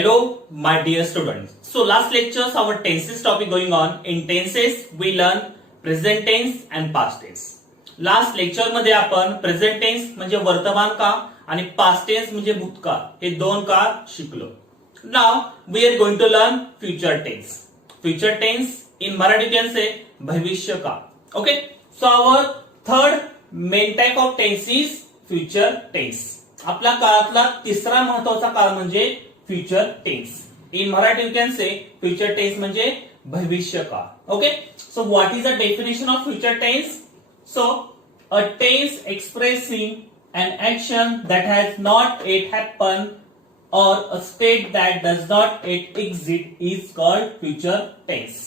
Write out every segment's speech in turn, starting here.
Hello, my dear students. So last lectures our tenses topic going on. In tenses we learn present tense and past tense. Last lecture मध्ये आपण present tense म्हणजे वर्तमान काळ आणि past tense म्हणजे भूतकाळ हे दोन काळ शिकलो. Now we are going to learn future tense. Future tense in Marathi can say भविष्य काळ. Okay, so our third main type of tense is future tense. आपल्या काळातला तिसरा महत्वाचा काळ म्हणजे future tense. In Marathi you can say future tense म्हणजे भविष्य काळ. Okay, so what is the definition of future tense? So, a tense expressing an action that has not yet happened or a state that does not yet exist is called future tense.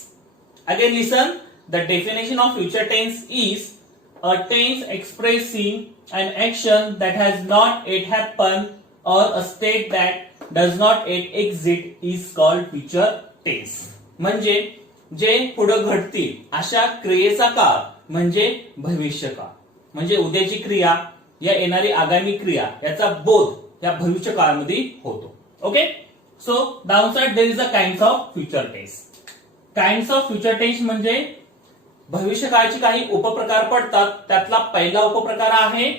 Again listen, the definition of future tense is a tense expressing an action that has not yet happened or a state that does not yet exist is called future tense. म्हणजे जे पुढे घडतील अशा क्रियेचा काळ म्हणजे भविष्य काळ. म्हणजे उद्याची क्रिया या येणारी आगामी क्रिया याचा बोध या भविष्य काळामध्ये होतो. Okay, so downside there is a kinds of future tense. Kinds of future tense म्हणजे भविष्य काळाचे काही उपप्रकार पडतात. त्यातला पहिला उपप्रकार आहे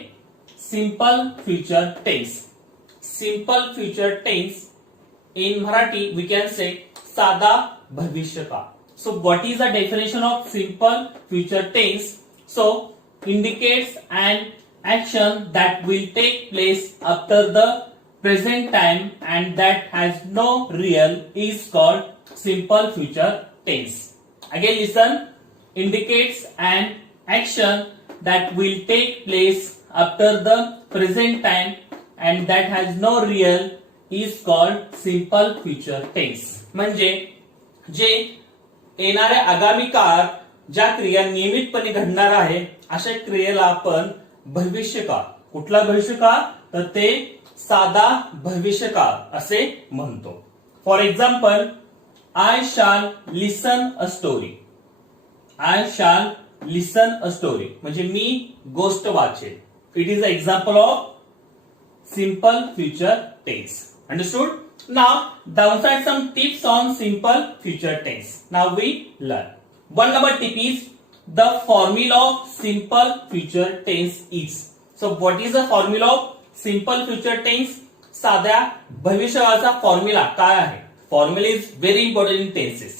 simple future tense. Simple future tense in Marathi we can say साधा भविष्य काळ. So what is the definition of simple future tense? So indicates an action that will take place after the present time and that has no real is called simple future tense. Again listen, indicates an action that will take place after the present time and that has no real is called simple future tense. म्हणजे जे येणाऱ्या आगामी काळात ज्या क्रिया नियमितपणे घडणार आहे अशा क्रियेला आपण भविष्य काळ. कुठला भविष्य काळ? तर ते साधा भविष्य काळ असे म्हणतो. For example, I shall listen a story. I shall listen a story म्हणजे मी गोष्ट वाचेल. It is a example of simple future tense. Understood? Now, downside some tips on simple future tense. Now we learn. One number tip is the formula of simple future tense is. So what is the formula of simple future tense? साध्या भविष्यकाळाचा formula काय आहे? Formula is very important in tenses.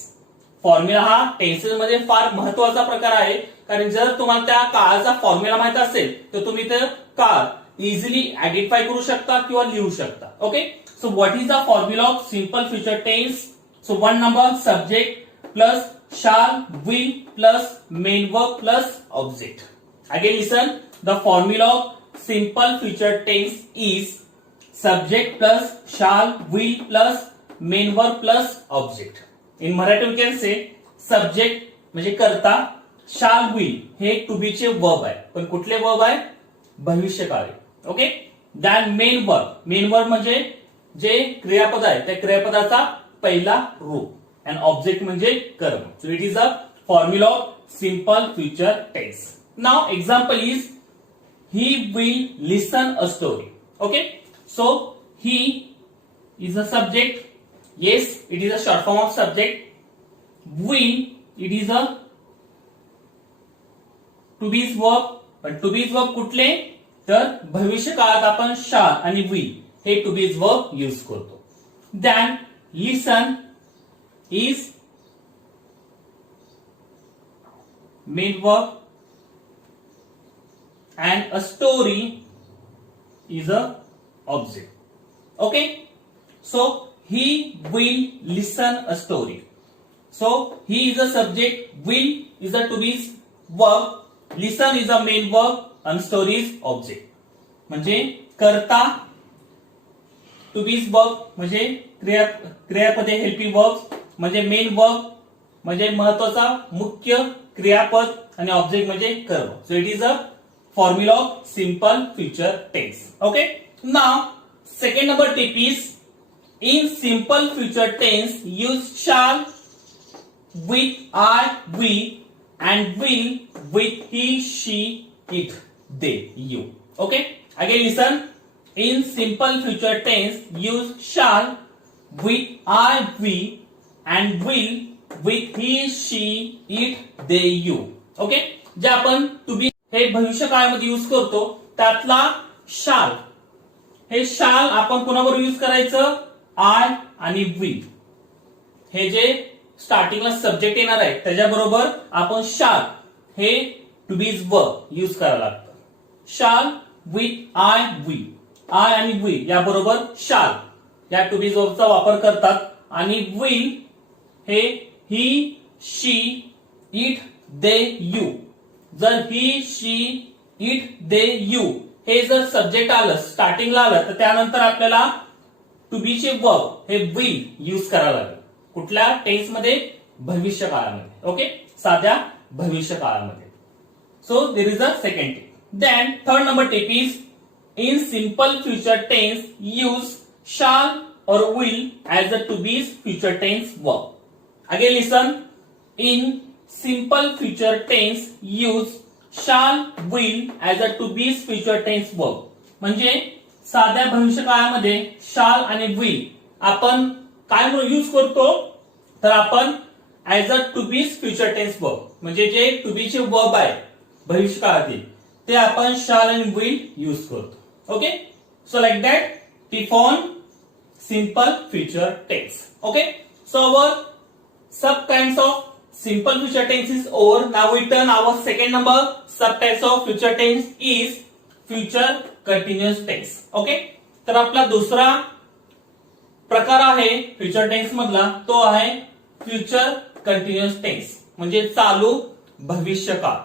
Formula हा tenses मध्ये फार महत्वाचा प्रकार आहे. कारण जर तुम्हाला त्या काळाचा फॉर्म्युला माहित असेल तर तुम्ही ते काळ इझिली आयडेंटिफाय करू शकता किंवा लिहू शकता. Okay, so what is the formula of simple future tense? So one number subject plus shall, will plus main verb plus object. Again listen, the formula of simple future tense is subject plus shall, will plus main verb plus object. In Marathi we can say subject म्हणजे कर्ता, shall, will hey to be चे verb आहे. पण कुठले verb आहे? भविष्यकाळी. Okay, then main verb. main verb म्हणजे जे क्रियापद आहे त्या क्रियापदाचा पहिला रूप आणि ऑब्जेक्ट म्हणजे कर्म. So it is a formula of simple future tense. Now example is he will listen a story. Okay, so he is a subject. Yes, it is a short form of subject. Will it is a to be's verb. पण to be's verb कुठले? तर भविष्य काळात आपण shall आणि will हे to be's verb use करतो. Then listen is main verb and a story is a object. Okay, so he will listen a story. So he is a subject, will is a to be verb, listen is a main verb and story is object. म्हणजे कर्ता to be's verb म्हणजे क्रियापदे helping verb म्हणजे main verb म्हणजे महत्वाचा मुख्य क्रियापद आणि ऑब्जेक्ट म्हणजे कर्म. So it is a formula of simple future tense. Okay, now second number tip is in simple future tense use shall with I, we and will with he, she, it, they, you. Okay, again listen, In simple future tense, use shall with I, we and will with he, she, it, they, you. Okay, जे आपण to B हे भविष्य काळामध्ये use करतो त्यातला शाल, हे शाल आपण कोणाबरोबर use करायचं? आय आणि विल. हे जे स्टार्टिंगला सब्जेक्ट येणार आहे त्याच्याबरोबर आपण शाल हे टू बीज वर्ब यूज करायला लागतं. शाल विथ आय, वी. आय आणि वी याबरोबर शाल या टू बीज वर्बचा वापर करतात. आणि विल हे he, she, it, they, you. जर he, she, it, they, you हे जर सब्जेक्ट आलं, स्टार्टिंगला आलं, तर त्यानंतर आपल्याला टू बी चे वर्ब हे विल यूज करायला लागेल. कुठल्या टेन्स मध्ये? भविष्य काळामध्ये. ओके, साध्या भविष्य काळामध्ये. So there is a second tip. Then third number tip is in simple future tense use shall or will as a to be's future tense verb. Again listen, in simple future tense use shall, will as a to be's future tense verb. म्हणजे साध्या भविष्य काळामध्ये shall आणि will आपण काय म्हणून use करतो? तर आपण as a to be's future tense verb म्हणजे जे to be चे verb आहे भविष्य काळातील ते आपण shall आणि will यूज करतो. Okay, so like that tip on simple future tense. Okay, so our sub kinds of simple future tense is over. Now we turn our second number sub types of future tense is future continuous tense. Okay, तर आपला दुसरा प्रकार आहे future tense मधला तो आहे future continuous tense म्हणजे चालू भविष्यकाळ.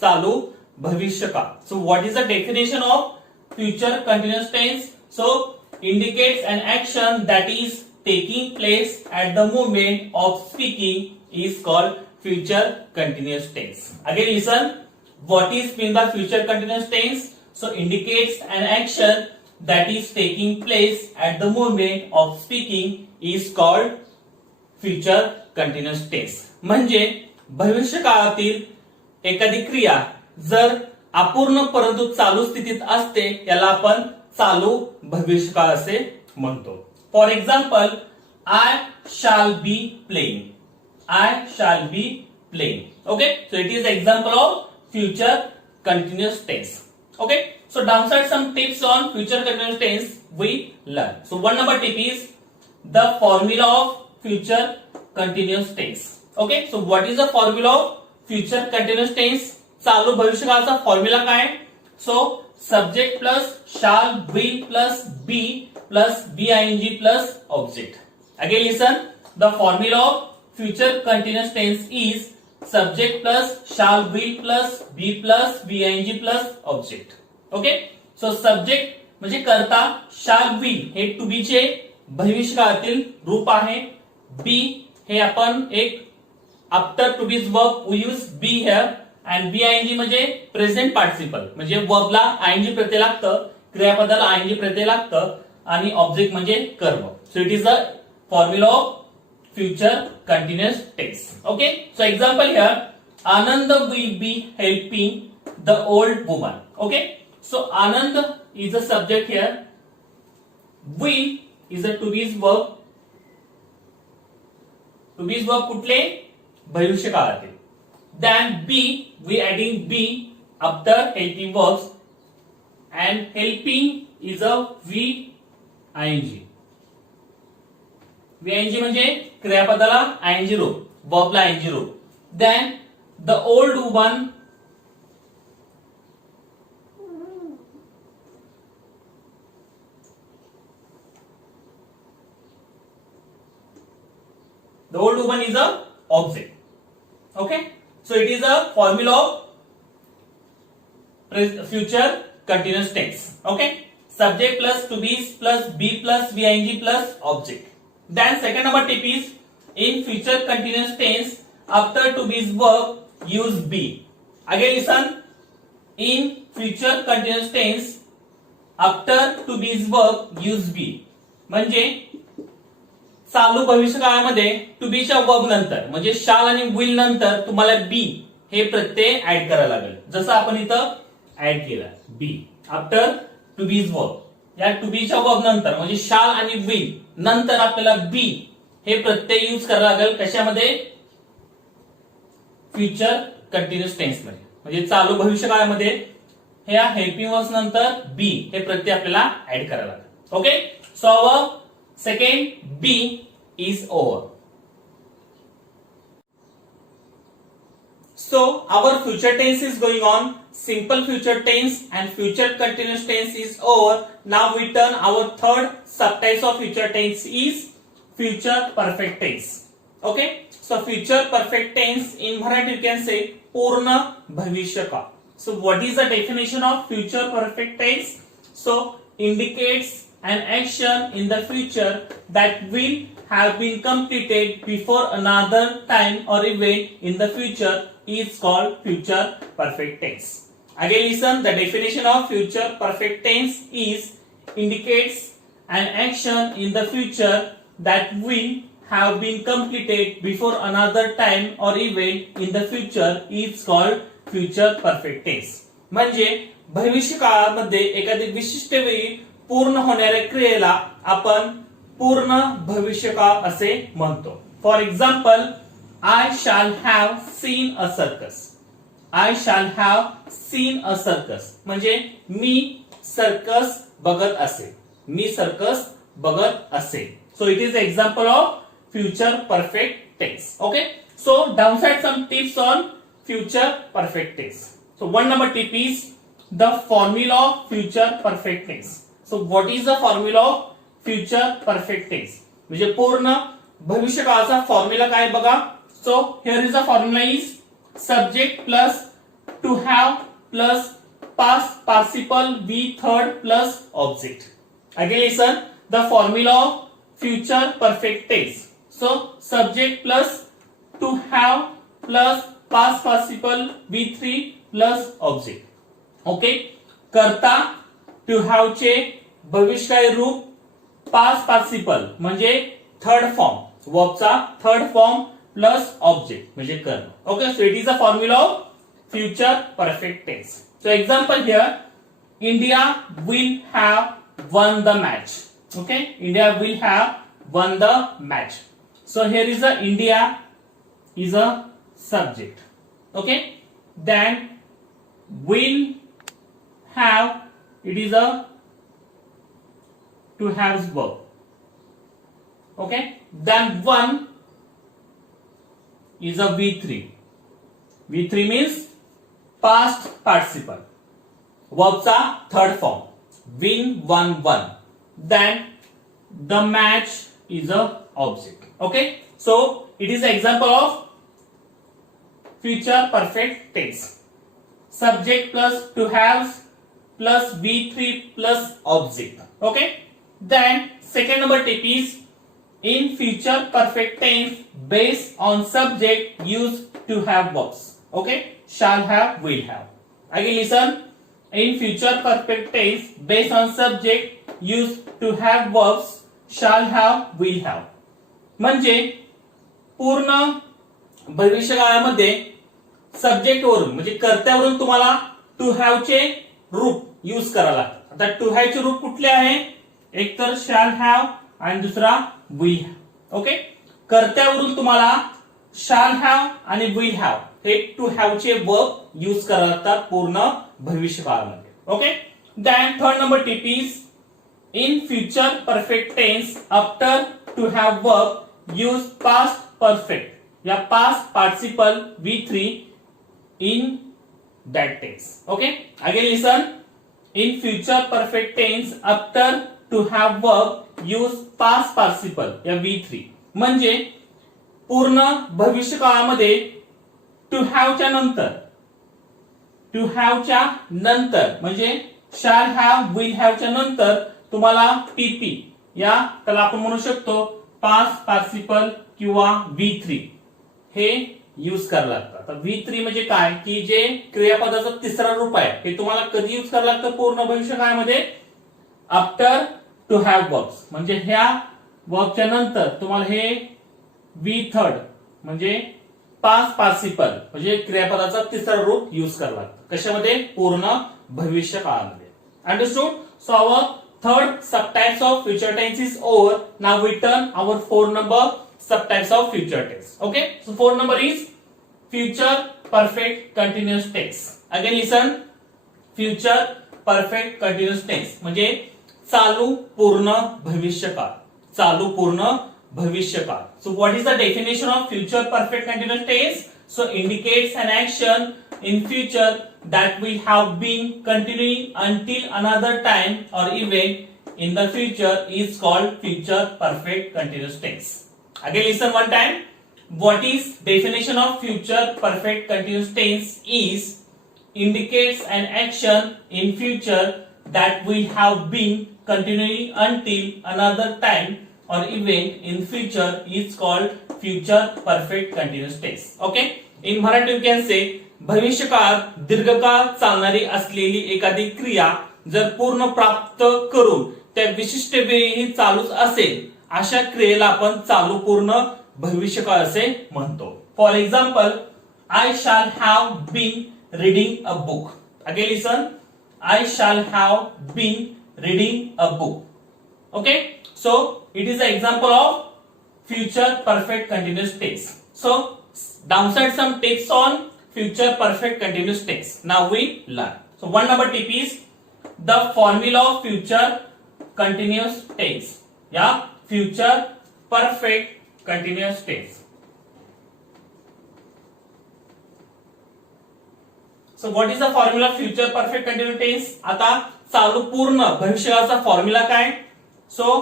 चालू भविष्यकाळ. So what is the definition of future continuous tense? So indicates an action that is taking place at the moment of speaking is called future continuous tense. Again listen, what is mean by future continuous tense? So indicates an action that is taking place at the moment of speaking is called future continuous tense. म्हणजे भविष्य काळातील एखादी क्रिया जर अपूर्ण परंतु चालू स्थितीत असते याला आपण चालू भविष्यकाळ असे म्हणतो. For example, I shall be playing. I shall be playing. Okay, so it is example of future continuous tense. Okay, so downside some tips on future continuous tense we learn. So one number tip is the formula of future continuous tense. Okay, so what is the formula of future continuous tense? चालू भविष्यकाळाचा formula काय? So subject plus shall, will plus be plus B I N G plus object. Again listen, the formula of future continuous tense is subject plus shall, will plus be plus B I N G plus object. Okay, so subject म्हणजे कर्ता, shall, will हे to be चे भविष्यकाळातील रूप आहे. Be हे आपण एक after to be's verb we use be here. आणि बीआयएनजी म्हणजे प्रेझेंट पार्टिसिपल म्हणजे वर्बला आयएनजी प्रत्यय लागतं, क्रियापदाला आयएनजी प्रत्यय लागतं आणि ऑब्जेक्ट म्हणजे कर्म. So it is a formula of future continuous tense. Okay, so example here, Anand will be helping the old woman. Okay, so Anand is a subject here, will is a to be's verb. To be's verb कुठले? भविष्य काळातील. Then be, we adding be after helping verbs and helping is a VING. VING म्हणजे क्रियापदाला ING रूप, verbला ING रूप. Then the old one, the old woman is a object. Okay, so it is a formula of future continuous tense. Okay, subject plus to be plus be plus VING plus object. Then second number tip is in future continuous tense after to be's verb use be. Again listen, in future continuous tense after to be's verb use be. म्हणजे चालू भविष्य काळामध्ये to be च्या verb नंतर म्हणजे शाल आणि will नंतर तुम्हाला बी हे प्रत्यय ऍड करायला लागेल. जसं आपण इथं ऍड केला be after to be's verb. या टू बीच्या वर्ब नंतर म्हणजे शाल आणि विल नंतर आपल्याला बी हे प्रत्यय यूज करायला लागेल. कशामध्ये? फ्युचर कंटिन्युअस टेन्स मध्ये, म्हणजे चालू भविष्य काळामध्ये ह्या हेल्पिंग वर्ब्स नंतर बी हे प्रत्यय आपल्याला ऍड करायला लागेल. Okay, so our second be is over. So our future tense is going on. Simple future tense and future continuous tense is over. Now we turn our third subtype of future tense is future perfect tense. Okay. So future perfect tense in Marathi you can say पूर्ण भविष्य काळ. So what is the definition of future perfect tense? So indicates an action in the future that will have been completed before another time or event in the future is called future perfect tense. Again listen, the definition of future perfect tense is indicates an action in the future that will have been completed before another time or event in the future is called future perfect tense. म्हणजे भविष्य काळामध्ये एखादी विशिष्ट वेळी पूर्ण होणाऱ्या क्रियेला आपण पूर्ण भविष्यकाळ असे म्हणतो. For example, I shall have seen a circus. I shall have seen a circus. म्हणजे मी सर्कस बघत असे. मी सर्कस बघत असे. So it is example of future perfect tense. Okay. So downside some tips on future perfect tense. So one number tip is the formula of future perfect tense. So what is the formula of future perfect tense? म्हणजे पूर्ण भविष्य काळाचा formula काय बघा. So here is the formula is subject plus to have plus past participle V third plus object. Again listen, the formula of future perfect tense. So subject plus to have plus past participle V3 plus object. Okay. कर्ता to have चे भविष्यकाळी रूप past participle म्हणजे third form, वर्बचा third form plus object म्हणजे कर्म. Okay, so it is a formula of future perfect tense. So example here, India will have won the match. Okay, India will have won the match. So here is a India is a subject. Okay, then will have it is a to haves verb. Okay, then one is a V3. V3 means past participle. Verbचा third form. Win, won, won. Then the match is a object. Okay, so it is an example of future perfect tense. Subject plus to haves plus V3 plus object. Okay, then second number tip is in future perfect tense based on subject use to have verbs. Okay, shall have, will have. Again listen, in future perfect tense based on subject use to have verbs shall have, will have. म्हणजे पूर्ण भविष्य काळामध्ये subject वरून म्हणजे कर्त्यावरून तुम्हाला to have चे रूप use करावं लागतं. आता टू हॅव चे रूप कुठले आहे? एक तर शॅल हॅव आणि दुसरा विल हॅव. ओके, कर्त्यावरून तुम्हाला शाल हॅव आणि विल हॅव हे टू हॅव चे वर्ब यूज करावे लागतात पूर्ण भविष्य काळामध्ये. Okay, then third number tip is in future perfect tense after to have verb use past perfect या past participle V3 in that tense. Okay, again listen, in future perfect tense after to have verb use past participle या V3. म्हणजे पूर्ण भविष्य काळामध्ये to have च्या नंतर म्हणजे shall have, will have च्या नंतर तुम्हाला PP या त्याला आपण म्हणू शकतो पास्ट पार्टिसिपल किंवा V3 हे यूज करायला लागतं. आता V3 म्हणजे काय की जे क्रियापदाचं तिसरा रूप आहे हे तुम्हाला कधी यूज करायला लागतं पूर्ण भविष्य काळामध्ये आफ्टर टू हॅव वर्ब्स. म्हणजे ह्या वर्बच्या नंतर तुम्हाला हे V थर्ड म्हणजे पास्ट पार्टिसिपल म्हणजे क्रियापदाचा तिसरा रूप यूज करायला लागतं. कशामध्ये? पूर्ण भविष्य काळामध्ये. Understood? So our third subtypes of future tense is over. Now we turn our 4 number subtypes of future tense. Okay, so 4 number is future perfect continuous tense. Again listen, future perfect continuous tense म्हणजे चालू पूर्ण भविष्यकाळ, चालू पूर्ण भविष्यकाळ. So what is the definition of future perfect continuous tense? So indicates an action in future that will have been continuing until another time or event in the future is called future perfect continuous tense. Again listen one time. What is definition of future perfect continuous tense is indicates an action in future that will have been continuing until another time or event in future is called future perfect continuous tense. Okay, in Marathi you can say भविष्यकाळात दीर्घकाळ चालणारी असलेली एखादी क्रिया जर पूर्ण प्राप्त करून त्या विशिष्ट वेळी चालूच असेल अशा क्रियेला आपण चालू पूर्ण भविष्यकाळ असे म्हणतो. For example, I shall have been reading a book. Again listen, I shall have been reading a book. Okay, so it is a example of future perfect continuous tense. So downside some tips on future perfect continuous tense. Now we learn. So one number tip is the formula of future continuous tense. Yeah, future perfect continuous tense. So what is the formula of future perfect continuous tense? आता चालू पूर्ण भविष्यकाळाचा formula काय? So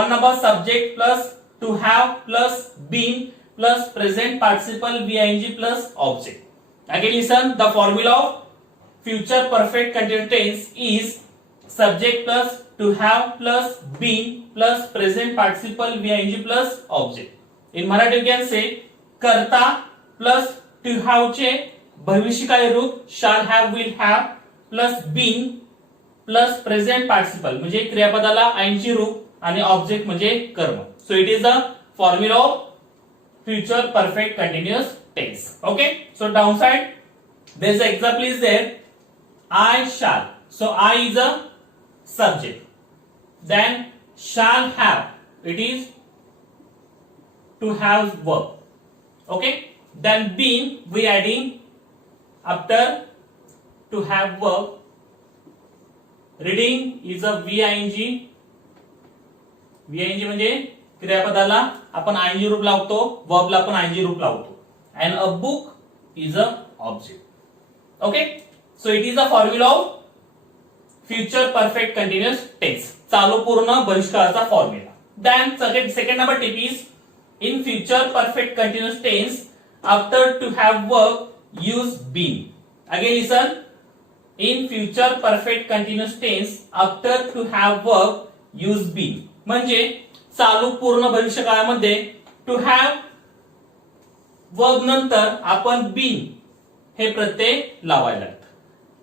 one number subject plus to have plus been plus present participle VING plus object. Again listen, the formula of future perfect continuous tense is subject plus to have plus been plus present participle VING plus object. In Marathi you can say करता plus to have चे भविष्यकाळी रूप shall have will have plus been plus present participle म्हणजे क्रियापदाला ING रूप आणि object म्हणजे कर्म. So it is the formula of future perfect continuous tense. Okay, so downside there's an example is there, I shall. So I is a subject, then shall have, it is to have verb. Okay, then been we adding after to have verb. Reading is a VING. VING म्हणजे क्रियापदाला आपण ING रूप लावतो, वर्बला आपण ING रूप लावतो. And a book is a object. Okay, so it is a formula of future perfect continuous tense. चालू पूर्ण भविष्यकाळाचा formula. Then second number tip is in future perfect continuous tense after to have verb use been. Again listen, in future perfect continuous tense after to have verb use been म्हणजे चालू पूर्ण भविष्यकाळामध्ये to have verb नंतर आपण been हे प्रत्यय लावायला लागतं.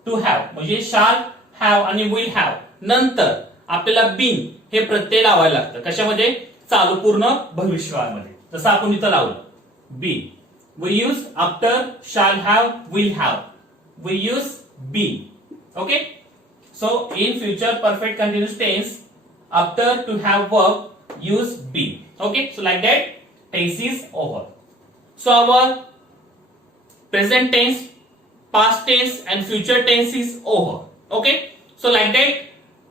To have म्हणजे शाल have आणि will have नंतर आपल्याला बीन हे प्रत्यय लावायला लागतं. कशामध्ये? चालू पूर्ण भविष्यकाळामध्ये. जसं आपण इथं लावलं been. We use after shall have will have, we use been. Okay, so in future perfect continuous tense after to have verb use be. Okay, so like that tense is over. So our present tense, past tense and future tense is over. Okay, so like that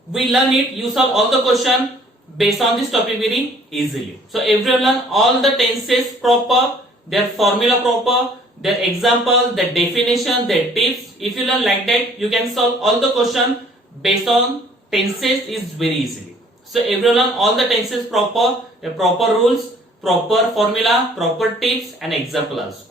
we learn it. You solve all the question based on this topic very easily. So everyone learn all the tenses proper, their formula proper, their example, their definition, their tips. If you learn like that, you can solve all the question based on tenses is very easily. So everyone all the tenses proper, the proper rules, proper formula, proper tips and example also.